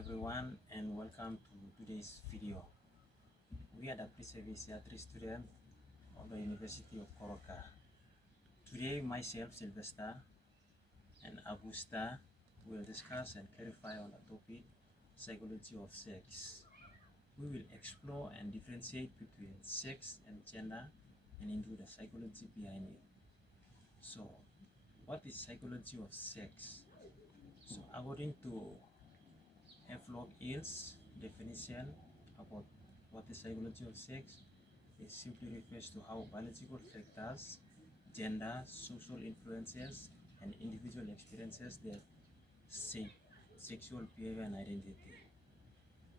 everyone and welcome to today's video. We are the pre-service student of the University of Koroka. Today myself, Sylvester, and Augusta will discuss and clarify on the topic psychology of sex. We will explore and differentiate between sex and gender and into the psychology behind it. So, what is psychology of sex? So, according to Havelock Hill's definition about what is psychology of sex, it simply refers to how biological factors, gender, social influences, and individual experiences that shape sexual behavior and identity.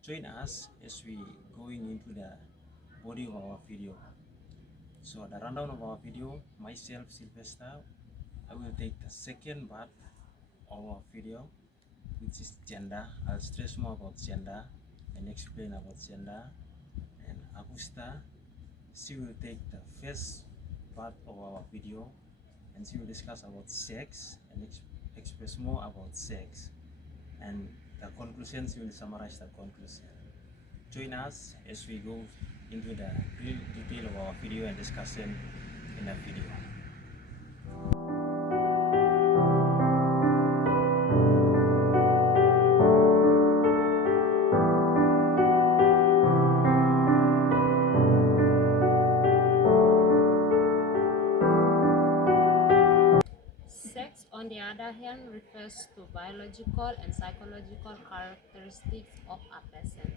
Join us as we going into the body of our video. So the rundown of our video, myself, Sylvester, I will take the second part of our video, which is gender. I'll stress more about gender and explain about gender. And Augusta, she will take the first part of our video and she will discuss about sex and express more about sex. And the conclusion, she will summarize the conclusion. Join us as we go into the real detail of our video and discussion in the video. Sex, on the other hand, refers to biological and psychological characteristics of a person.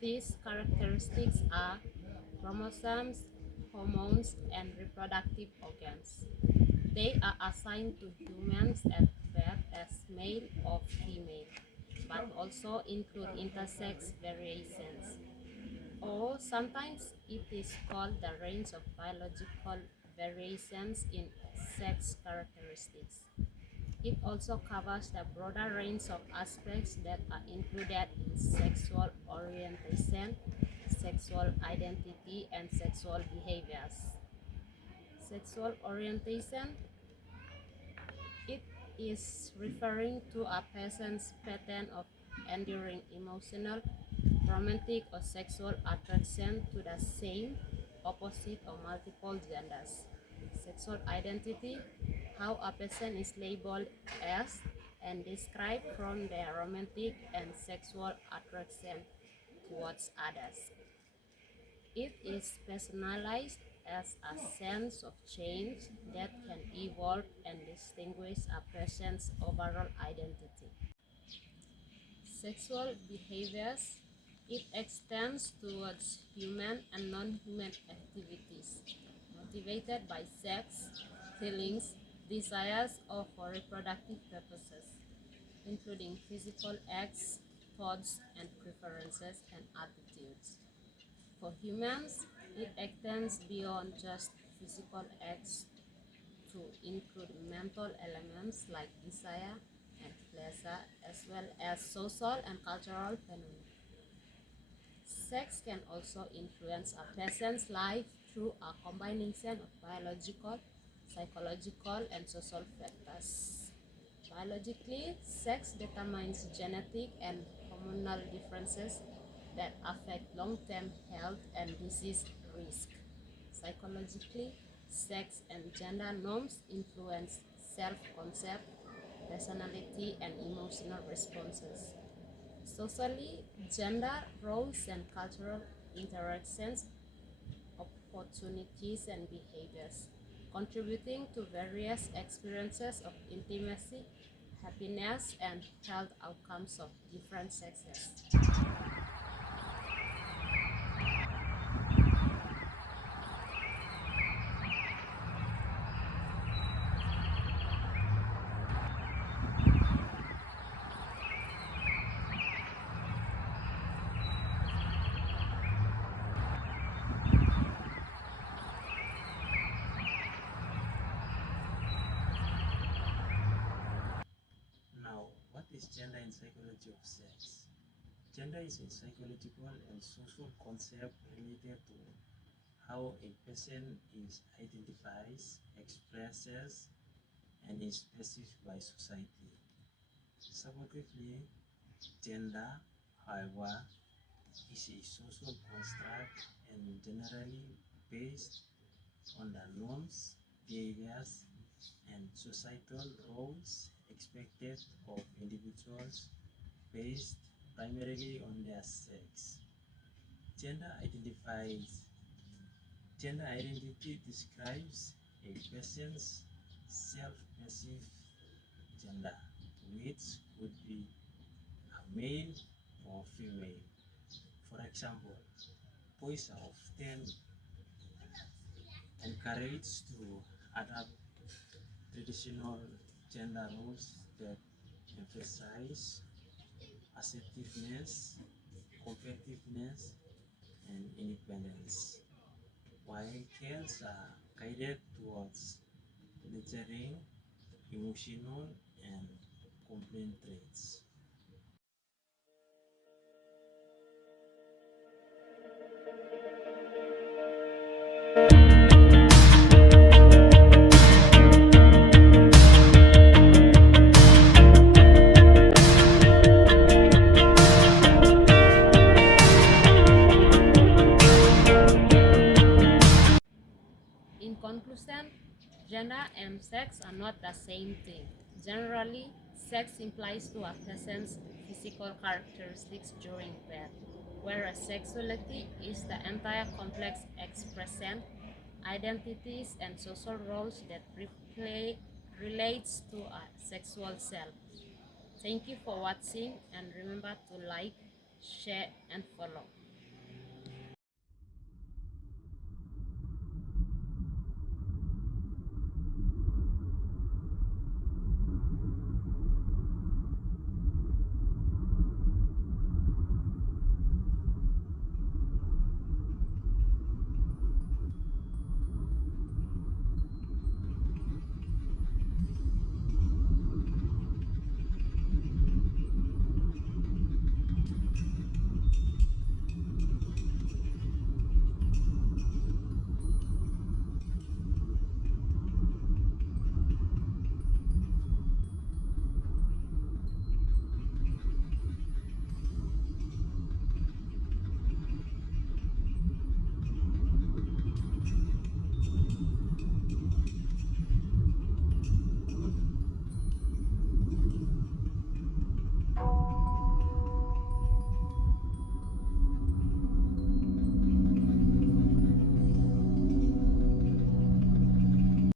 These characteristics are chromosomes, hormones, and reproductive organs. They are assigned to humans at birth as male or female, but also include intersex variations. Or sometimes it is called the range of biological variations in sex characteristics. It also covers the broader range of aspects that are included in sexual orientation, sexual identity, and sexual behaviors. Sexual orientation, it is referring to a person's pattern of enduring emotional, romantic, or sexual attraction to the same, opposite, or multiple genders. Sexual identity, how a person is labeled as and described from their romantic and sexual attraction towards others. It is personalized as a sense of change that can evolve and distinguish a person's overall identity. Sexual behaviors, it extends towards human and non-human activities motivated by sex, feelings, desires, or for reproductive purposes, including physical acts, thoughts, and preferences and attitudes. For humans, it extends beyond just physical acts to include mental elements like desire and pleasure, as well as social and cultural phenomena. Sex can also influence a person's life through a combination of biological, psychological, and social factors. Biologically, sex determines genetic and hormonal differences that affect long-term health and disease risk. Psychologically, sex and gender norms influence self-concept, personality, and emotional responses. Socially, gender roles and cultural interactions, opportunities, and behaviors, contributing to various experiences of intimacy, happiness, and health outcomes of different sexes. Now, what is gender in psychology of sex? Gender is a psychological and social concept related to how a person is identifies, expresses, and is perceived by society. Supportively, Gender, however, is a social construct and generally based on the norms, behaviors, and societal roles expected of individuals based primarily on their sex. Gender identifies Gender identity describes a person's self-perceived gender, which could be a male or female. For example, boys are often encouraged to adapt traditional gender roles that emphasize assertiveness, competitiveness, and independence, while girls are guided towards nurturing, emotional, and complaint traits. In conclusion, gender and sex are not the same thing. Generally, sex implies to a person's physical characteristics during birth, whereas sexuality is the entire complex expression, identities, and social roles that relates to a sexual self. Thank you for watching, and remember to like, share, and follow.